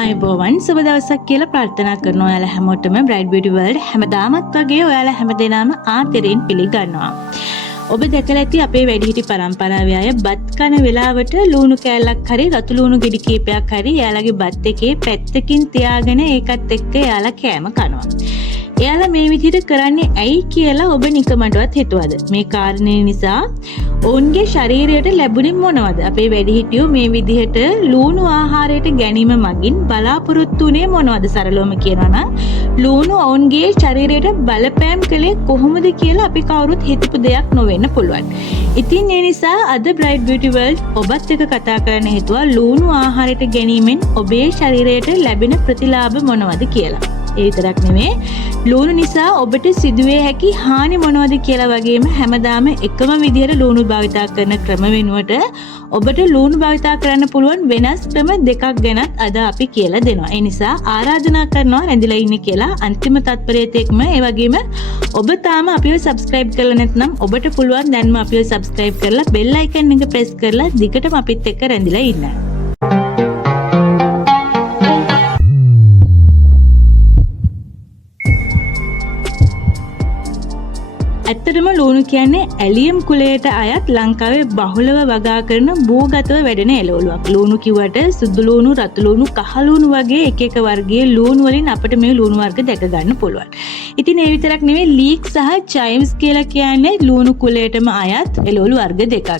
අයබෝවන් සුබ දවසක් කියලා ප්‍රාර්ථනා කරනවා ඔයාලා හැමෝටම Bright Beauty World හැමදාමත් වගේ ඔයාලා හැමදෙනාම ආදරෙන් පිළිගන්නවා. ඔබ දැකලා ඇති අපේ වැඩිහිටි පරම්පරාවේ අය බත් කන වෙලාවට ලුණු කෑල්ලක් හරි රතු ලුණු ගෙඩි කීපයක් හරි එයාලගේ බත් එකේ පැත්තකින් තියාගෙන ඒකත් එක්ක එයාලා කෑම කනවා. එයාලා මේ විදිහට කරන්නේ ඇයි කියලා ඔබ නිකමටවත් හිතුවද? මේ කාරණේ නිසා ඔවුන්ගේ ශරීරයට ලැබුණේ මොනවද? අපේ වැඩිහිටියෝ මේ විදිහට ලුණු ආහාරයට ගැනීම මගින් බලාපොරොත්තු වෙන්නේ මොනවද? සරලවම කියනවා නම් ලුණු ඔවුන්ගේ ශරීරයට බලපෑම් කළේ කොහොමද කියලා අපි කවුරුත් හිතපු දෙයක් නොවෙන්න පුළුවන්. ඉතින් ඒ නිසා අද Bright Beauty World ඔබත් එක්ක කතා කරන්න හිතුවා ලුණු ආහාරයට ගැනීමෙන් ඔබේ ශරීරයට ලැබෙන ප්‍රතිලාභ මොනවද කියලා. ඒ විතරක් නෙමෙයි ලුණු නිසා ඔබට සිදුවේ හැකි හානි මොනවද කියලා වගේම හැමදාම එකම විදිහට ලුණු භාවිතා කරන ක්‍රම වෙනුවට ඔබට ලුණු භාවිතා කරන්න පුළුවන් වෙනස් ක්‍රම දෙකක් ගැනත් අද අපි කියලා දෙනවා. ඒ නිසා ආරාධනා කරනවා රැඳිලා ඉන්න කියලා අන්තිම තත්පරයේත් එක්ම ඒ වගේම ඔබ තාම අපිව subscribe කරලා නැත්නම් ඔබට පුළුවන් දැන්ම අපිව subscribe කරලා bell icon එක press කරලා දිගටම අපිත් එක්ක රැඳිලා ඉන්න. ඇත්තටම ලුණු කියන්නේ ඇලියම් කුලයට අයත් ලංකාවේ බහුලව වගා කරන භූගතව වැඩෙන එළවලුවක්. ලුණු කිව්වට සුදු ලුණු, රතු ලුණු, කහ ලුණු වගේ එක එක වර්ගයේ ලුණු වලින් අපිට මේ ලුණු වර්ග දැක ගන්න පුළුවන්. ඉතින් ඒ විතරක් නෙවෙයි ලීක් සහ චයිම්ස් කියලා කියන්නේ ලුණු කුලයටම අයත් එළවලු වර්ග දෙකක්.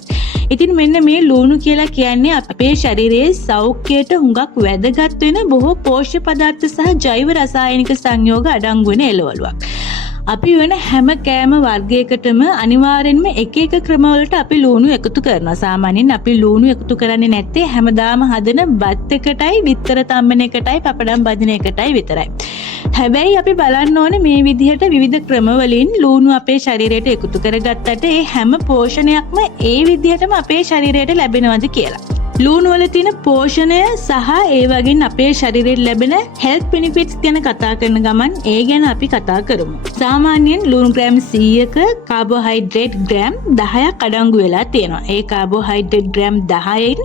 ඉතින් මෙන්න මේ ලුණු කියලා කියන්නේ අපේ ශරීරයේ සෞඛ්‍යයට හුඟක් වැදගත් වෙන බොහෝ පෝෂ්‍ය පදාර්ථ සහ ජෛව රසායනික සංයෝග අඩංගු වෙන එළවලුවක්. අපි වෙන හැම කෑම වර්ගයකටම අනිවාර්යෙන්ම එක එක ක්‍රමවලට අපි ලුණු එකතු කරනවා. සාමාන්‍යයෙන් අපි ලුණු එකතු කරන්නේ නැත්තේ හැමදාම හදන බත් එකටයි, බිත්තර තම්බන එකටයි, පපඩම් බදින එකටයි විතරයි. හැබැයි අපි බලන්න ඕනේ මේ විදිහට විවිධ ක්‍රමවලින් ලුණු අපේ ශරීරයට එකතු කරගත්තට ඒ හැම පෝෂණයක්ම ඒ විදිහටම අපේ ශරීරයට ලැබෙනවද කියලා. ලුණු වල තියෙන පෝෂණය සහ ඒ වගේම අපේ ශරීරයට ලැබෙන health benefits ගැන කතා කරන ගමන් ඒ ගැන අපි කතා කරමු. සාමාන්‍යයෙන් ලුණු ග්‍රෑම් 100ක කාබෝහයිඩ්‍රේට් ග්‍රෑම් 10ක් අඩංගු වෙලා තියෙනවා. ඒ කාබෝහයිඩ්‍රේට් ග්‍රෑම් 10න්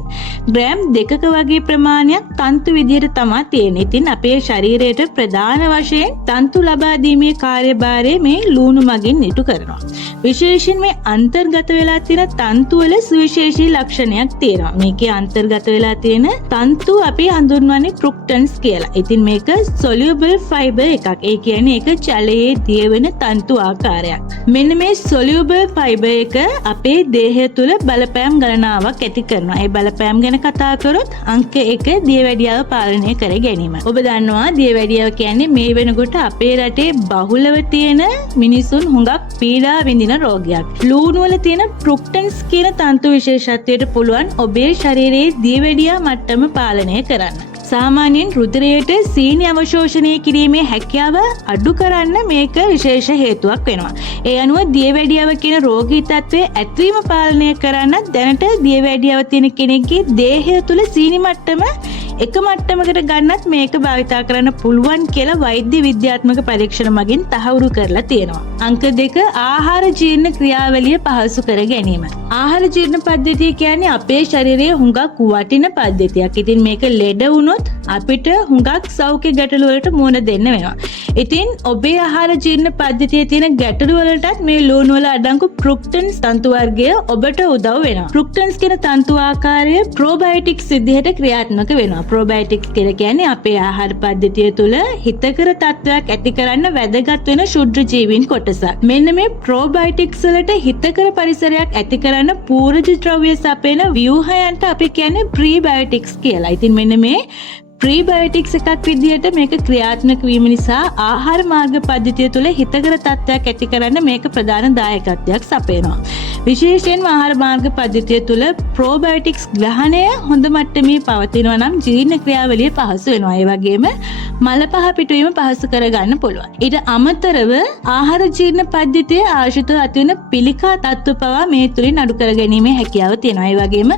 ග්‍රෑම් 2ක වගේ ප්‍රමාණයක් තන්තු විදිහට තමයි තියෙන්නේ. ඉතින් අපේ ශරීරයට ප්‍රධාන වශයෙන් තන්තු ලබා දීමේ කාර්යභාරය මේ ලුණු මගින් ඉටු කරනවා. විශේෂයෙන් මේ අන්තර්ගත වෙලා තියෙන තන්තු වල සුවිශේෂී ලක්ෂණයක් තියෙනවා. මේකේ අන්තර්ගත වෙලා තියෙන තන්තු අපි හඳුන්වන්නේ ෆ්‍රුක්ටන්ස් කියලා. ඉතින් මේක soluble fiber එකක්. ඒ කියන්නේ ඒක ජලයේ දියවෙන තන්තු ආකාරයක්. මෙන්න මේ soluble fiber එක අපේ දේහය තුළ බලපෑම් ගණනාවක් ඇති කරනවා. ඒ බලපෑම් ගැන කතා කරොත් අංක 1 දියවැඩියාව පාලනය කර ගැනීම. ඔබ දන්නවා දියවැඩියාව කියන්නේ මේ වෙනකොට අපේ රටේ බහුලව තියෙන මිනිසුන් හුඟක් පීඩා විඳින රෝගයක්. ලුණු වල තියෙන ෆ්‍රුක්ටන්ස් කියන තන්තු විශේෂත්වයට පුළුවන් ඔබේ ශරීරයේ දියවැඩියා මට්ටම පාලනය කරන්න. සාමාන්‍යයෙන් රුධිරයට සීනි අවශෝෂණය කිරීමේ හැකියාව අඩු කරන්න මේක විශේෂ හේතුවක් වෙනවා. ඒ අනුව දියවැඩියාව කියන රෝගී තත්ත්වය ඇතිවීම පාලනය කරන්න දැනට දියවැඩියාව තියෙන කෙනෙක්ගේ දේහය තුළ සීනි මට්ටම එක මට්ටමකට ගන්නත් මේක භාවිතා කරන්න පුළුවන් කියලා වෛද්‍ය විද්‍යාත්මක පරීක්ෂණ මගින් තහවුරු කරලා තියෙනවා. අංක 2 ආහාර ජීර්ණ ක්‍රියාවලිය පහසු කර ගැනීම. ආහාර ජීර්ණ පද්ධතිය කියන්නේ අපේ ශරීරයේ හුඟක් වටින පද්ධතියක්. ඉතින් මේක ලෙඩ වුණොත් අපිට හුඟක් සෞඛ්‍ය ගැටලු වලට මුහුණ දෙන්න වෙනවා. ඉතින් ඔබේ ආහාර ජීර්ණ පද්ධතියේ තියෙන ගැටලු වලටත් මේ ලුණු වල අඩංගු ෆ්‍රුක්ටන්ස් තන්තු වර්ගය ඔබට උදව් වෙනවා. ෆ්‍රුක්ටන්ස් කියන තන්තු ආකාරය ප්‍රෝබයොටික්ස් විදිහට ක්‍රියාත්මක වෙනවා. ප්‍රෝබයොටික්ස් කියලා කියන්නේ අපේ ආහාර පද්ධතිය තුළ හිතකර තත්ත්වයක් ඇති කරන්න වැදගත් වෙන ශුද්ධ ජීවීන් කොටසක්. මෙන්න මේ ප්‍රෝබයොටික්ස් වලට හිතකර පරිසරයක් ඇති කරන්න පූරජ ද්‍රව්‍ය සපයන ව්‍යුහයන්ට අපි කියන්නේ ප්‍රීබයොටික්ස් කියලා. ඉතින් මෙන්න මේ ප්‍රීබයොටික්ස් එකක් විදිහට මේක ක්‍රියාත්මක වීම නිසා ආහාර මාර්ග පද්ධතිය තුළ හිතකර තත්ත්වයක් ඇති කරන්න මේක ප්‍රධාන දායකත්වයක් සපයනවා. විශේෂයෙන්ම ආහාර මාර්ග පද්ධතිය තුළ ප්‍රෝබයොටික්ස් ග්‍රහණය හොඳ මට්ටමේ පවතිනවා නම් ජීර්ණ ක්‍රියාවලිය පහසු වෙනවා. ඒ වගේම මල පහ පිටවීම පහසු කරගන්න පුළුවන්. ඊට අමතරව ආහාර ජීර්ණ පද්ධතිය ආශ්‍රිතව ඇතිවන පිළිකා තත්ත්ව පවා මේ තුලින් අඩු කර ගැනීමේ හැකියාව තියෙනවා. ඒ වගේම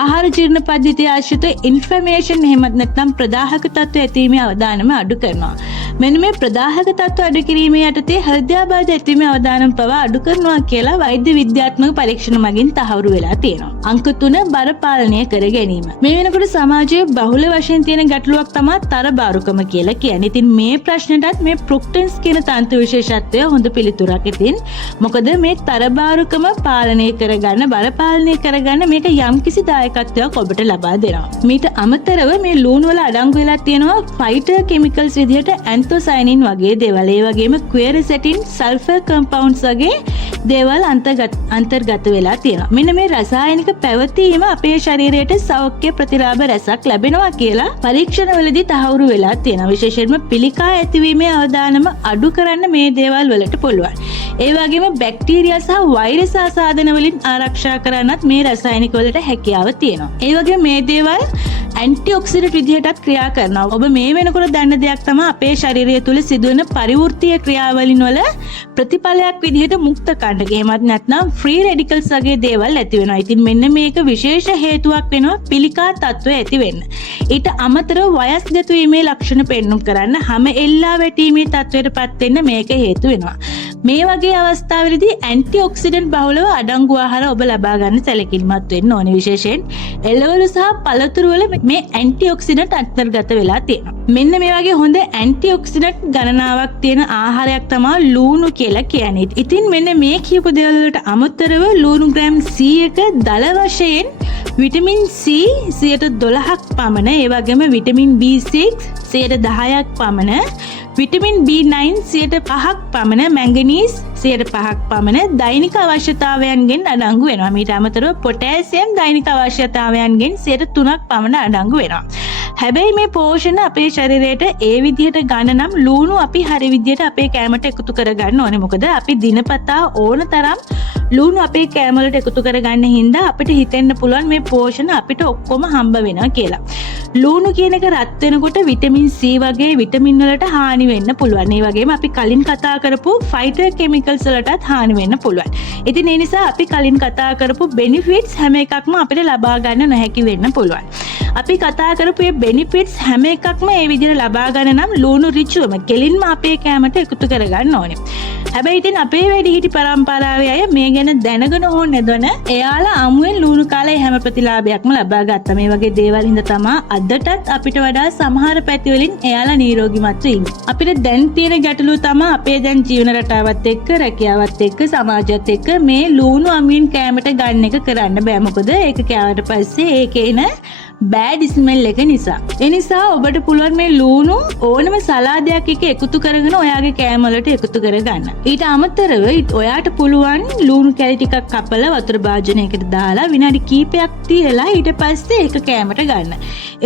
ආහාර ජීර්ණ පද්ධතිය ආශ්‍රිත ඉන්ෆ්ලමේෂන් එහෙමත් නැත්නම් ප්‍රදාහක තත්ත්ව ඇතිවීමේ අවදානම අඩු කරනවා. මෙන්න මේ ප්‍රදාහක තත්ත්ව අඩු කිරීම යටතේ හෘදයාබාධ ඇතිවීමේ අවදානම් පවා අඩු කරනවා කියලා වෛද්‍ය විද්‍යාත්මක පරීක්ෂණ මගින් තහවුරු වෙලා තියෙනවා. අංක 3 බර පාලනය කර ගැනීම. මේ වෙනකොට සමාජයේ බහුල වශයෙන් තියෙන ගැටලුවක් තමයි තරබාරුකම කියලා කියන්නේ. ඉතින් මේ ප්‍රශ්නටත් මේ ප්‍රොක්ටන්ස් කියන තන්තු විශේෂත්වය හොඳ පිළිතුරක්. ඉතින් මොකද මේ තරබාරුකම පාලනය කරගන්න බර පාලනය කරගන්න මේක යම්කිසි දායකත්වයක් ඔබට ලබා දෙනවා. මීට අමතරව මේ ලූණු වල අඩංගු වෙලා තියෙනවා ෆයිටර් කෙමිකල්ස් විදිහට ඇන්තොසයනින් වගේ දේවල්. ඒ වගේම ක්වෙරසෙටින්, සල්ෆර් කම්පවුන්ඩ්ස් වගේ දේවල් අන්තර්ගත වෙලා තියෙනවා. මෙන්න මේ රසායනික පැවතීම අපේ ශරීරයට සෞඛ්‍ය ප්‍රතිලාභ රැසක් ලැබෙනවා කියලා පරීක්ෂණවලදී තහවුරු වෙලා තියෙනවා. විශේෂයෙන්ම පිළිකා ඇතිවීමේ අවදානම අඩු කරන්න මේ දේවල් වලට පුළුවන්. ඒ වගේම බැක්ටීරියා සහ වෛරස් ආසාදන වලින් ආරක්ෂා කරන්නත් මේ රසායනික වලට හැකියාව තියෙනවා. ඒ වගේම මේ දේවල් ඇන්ටිඔක්සිඩන්ට් විදිහටත් ක්‍රියා කරනවා. ඔබ මේ වෙනකොට දන්න දෙයක් තමයි අපේ ශරීරය තුල සිදුවෙන පරිවෘත්තීය ක්‍රියාවලින් වල ප්‍රතිඵලයක් විදිහට මුක්ත කණ්ඩක. එහෙමත් නැත්නම් ෆ්‍රී රැඩිකල්ස් වගේ දේවල් ඇති වෙනවා. ඉතින් මෙන්න මේක විශේෂ හේතුවක් වෙනවා පිළිකා තත්ත්වය ඇති වෙන්න. ඊට අමතරව වයස්ගත වීමේ ලක්ෂණ පෙන්වුම් කරන්න හැම එල්ලා වැටීමේ තත්ත්වයටපත් වෙන්න මේක හේතු වෙනවා. මේ වගේ අවස්ථාවලදී ඇන්ටිඔක්සිඩන්ට් බහුලව අඩංගු ආහාර ඔබ ලබා ගන්න සැලකිලිමත් වෙන්න ඕනේ. විශේෂයෙන් එළවලු සහ පළතුරු වල මේ ඇන්ටිඔක්සිඩන්ට් අන්තර්ගත වෙලා තියෙනවා. මෙන්න මේ වගේ හොඳ ඇන්ටිඔක්සිඩන්ට් ගණනාවක් තියෙන ආහාරයක් තමයි ලූණු කියලා කියන්නේ. ඉතින් මෙන්න මේ කියපු දේවල් වලට අමතරව ලූණු ග්‍රෑම් 100ක දල වශයෙන් විටමින් C 12ක් පමණ, ඒ වගේම විටමින් B6 10ක් පමණ, විටමින් B9 5ක් පමණ, මැංගනීස් 5ක් පමණ දෛනික අවශ්‍යතාවයන්ගෙන් අඩංගු වෙනවා. මීට අමතරව පොටෑසියම් දෛනික අවශ්‍යතාවයන්ගෙන් 3ක් පමණ අඩංගු වෙනවා. හැබැයි මේ පෝෂණ අපේ ශරීරයට ඒ විදිහට ගන්න නම් ලූණු අපි හරි විදිහට අපේ කෑමට එකතු කරගන්න ඕනේ. මොකද අපි දිනපතා ඕන තරම් ලූණු අපේ කෑම වලට එකතු කරගන්න හින්දා අපිට හිතෙන්න පුළුවන් මේ පෝෂණ අපිට ඔක්කොම හම්බ වෙනවා කියලා. ලූණු කියන එක රත් වෙනකොට විටමින් C වගේ විටමින් වලට හානි වෙන්න පුළුවන්. ඒ වගේම අපි කලින් කතා කරපු ෆයිටර් කෙමිකල්ස් වලටත් හානි වෙන්න පුළුවන්. ඉතින් ඒ නිසා අපි කලින් කතා කරපු බෙනිෆිට්ස් හැම එකක්ම අපිට ලබා ගන්න නොහැකි වෙන්න පුළුවන්. අපි කතා කරපු මේ බෙනිෆිට්ස් හැම එකක්ම ඒ විදිහට ලබා ගන්න නම් ලූණු ඍචුවම කෙලින්ම අපේ කෑමට එකතු කරගන්න ඕනේ. හැබැයි ඉතින් අපේ වැඩිහිටි පරම්පරාවේ අය මේ ගැන දැනගෙන හෝ නැදන එයාලා අමුවෙන් ලූණු කාලේ හැම ප්‍රතිලාභයක්ම ලබා ගත්තා. මේ වගේ දේවල් හින්දා තමයි අදටත් අපිට වඩා සමහර පැති වලින් එයාලා නිරෝගීමත්ව ඉන්නේ. අපිට දැන් තියෙන ගැටලුව තමයි අපේ දැන් ජීවන රටාවත් එක්ක, රැකියාවත් එක්ක, සමාජයත් එක්ක මේ ලූණු අමුවෙන් කෑමට ගන්න එක කරන්න බෑ. මොකද ඒක කෑවට පස්සේ ඒකේ එන බෑඩ් ස්මෙල් එක නිසා. ඒ නිසා ඔබට පුළුවන් මේ ලූණු ඕනම සලාදයක් එක්ක එකතු කරගෙන ඔයාගේ කෑම වලට එකතු කරගන්න. ඊට අමතරව ඔයාට පුළුවන් ලූණු කැලි ටිකක් කපලා වතුර භාජනයකට දාලා විනාඩි කිහිපයක් තියලා ඊට පස්සේ ඒක කෑමට ගන්න.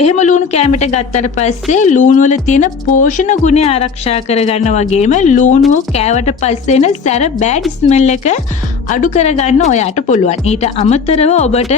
එහෙම ලූණු කෑමට ගත්තට පස්සේ ලූණු වල තියෙන පෝෂණ ගුණය ආරක්ෂා කරගන්න වගේම ලූණුව කෑවට පස්සේ එන සැර බෑඩ් ස්මෙල් එක අඩු කරගන්න ඔයාට පුළුවන්. ඊට අමතරව ඔබට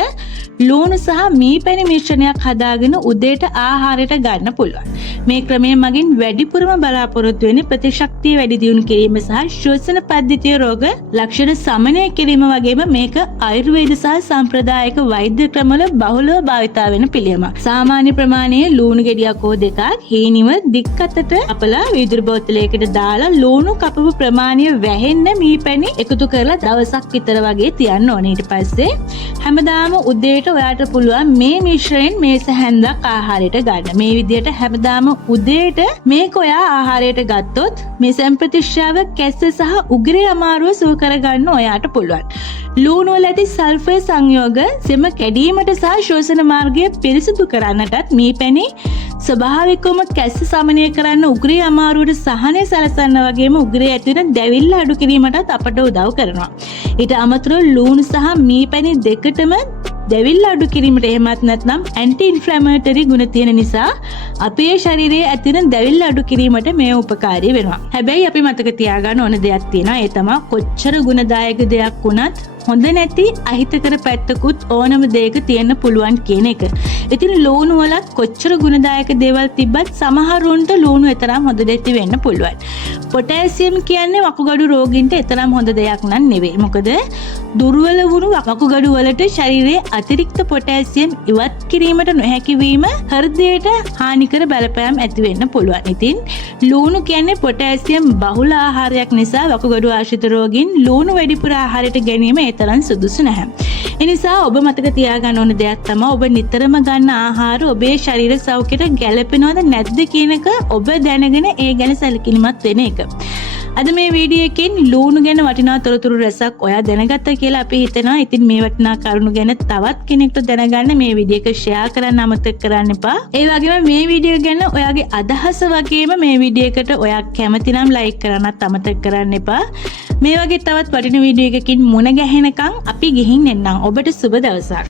ලූණු සහ මීපැණි මිශ්‍රණයක් හදාගෙන උදේට ආහාරයට ගන්න පුළුවන්. මේ ක්‍රමය මගින් වැඩිපුරම බලාපොරොත්තු වෙන්නේ ප්‍රතිශක්තිය වැඩි දියුණු කිරීම සහ ශ්වසන පද්ධතිය රෝග ලක්ෂණ සමනය කිරීම වගේම මේක ආයුර්වේද සහ සම්ප්‍රදායික වෛද්‍ය ක්‍රමවල බහුලව භාවිතා වෙන පිළියමක්. සාමාන්‍ය ප්‍රමාණයේ ලූණු ගෙඩියක් හෝ දෙකක් හීනිව දික් අතට අපලා වීදුරු බෝතලයකට දාලා ලූණු කපපු ප්‍රමාණය වැහෙන්න මීපැණි එකතු කරලා දවසක් විතර වගේ තියන්න ඕනේ. ඊට පස්සේ හැමදාම උදේට ඔයාට පුළුවන් මේ මිශ්‍රයෙන් මේස හැන්දක් ආහාරයට ගන්න. මේ විදිහට හැමදාම උදේට මේක ඔයා ආහාරයට ගත්තොත් මේ සම්ප්‍රතිශ්‍රාව කැස්ස සහ උග්‍රේ අමාරුව සුව කරගන්න ඔයාට පුළුවන්. ලූණු වල ඇති සල්ෆර් සංයෝග සෙම කැඩීමට සහ ශ්වසන මාර්ගය පිරිසිදු කරන්නටත් මීපැණි ස්වභාවිකවම කැස්ස සමනය කරන්න උග්‍රේ අමාරුවට සහනය සලසන්න වගේම උග්‍රේ ඇති වෙන දැවිල්ල අඩු කිරීමටත් අපට උදව් කරනවා. ඊට අමතරව ලූණු සහ මීපැණි දෙකටම දැවිල්ල අඩු කිරීමට එහෙමත් නැත්නම් ඇන්ටි ඉන්ෆ්ලැමේටරි ගුණ තියෙන නිසා අපේ ශරීරයේ ඇතිවන දැවිල්ල අඩු කිරීමට මේ උපකාරී වෙනවා. හැබැයි අපි මතක තියාගන්න ඕන දෙයක් තියෙනවා. ඒ තමයි කොච්චර ගුණදායක දෙයක් වුණත් හොඳ නැති අහිතකර පැත්තකුත් ඕනම දෙයක තියෙන්න පුළුවන් කියන එක. ඉතින් ලූණු වලත් කොච්චර ගුණදායක දේවල් තිබ්බත් සමහරුන්ට ලූණු එතරම් හොඳ දෙයක් වෙන්න පුළුවන්. පොටෑසියම් කියන්නේ වකුගඩු රෝගීන්ට එතරම් හොඳ දෙයක් නන් නෙවෙයි. මොකද දුර්වල වුණු වකුගඩු වලට ශරීරයේ අතිරික්ත පොටෑසියම් ඉවත් කිරීමට නොහැකි වීම හෘදයට හානිකර බලපෑම් ඇති වෙන්න පුළුවන්. ඉතින් ලූණු කියන්නේ පොටෑසියම් බහුල ආහාරයක් නිසා වකුගඩු ආශ්‍රිත රෝගීන් ලූණු වැඩිපුර ආහාරයට ගැනීම ඒ තරම් සුදුසු නැහැ. ඒ නිසා ඔබ මතක තියාගන්න ඕන දෙයක් තමයි ඔබ නිතරම ගන්න ආහාර ඔබේ ශරීර සෞඛ්‍යයට ගැළපෙනවද නැද්ද කියන එක ඔබ දැනගෙන ඒ ගැන සැලකිලිමත් වෙන එක. අද මේ වීඩියෝ එකෙන් ලූණු ගැන වටිනා තොරතුරු රැසක් ඔයා දැනගත්තා කියලා අපි හිතනවා. ඉතින් මේ වටිනා කරුණු ගැන තවත් කෙනෙක්ට දැනගන්න මේ වීඩියෝ එක ෂෙයා කරන්න අමතක කරන්න එපා. ඒ වගේම මේ වීඩියෝ ගැන ඔයාගේ අදහස වගේම මේ වීඩියෝ එකට ඔයා කැමති නම් ලයික් කරන්නත් අමතක කරන්න එපා. මේ වගේ තවත් වටින වීඩියෝ එකකින් මුණ ගැහෙනකම් අපි ගිහින් එන්නම්. ඔබට සුබ දවසක්.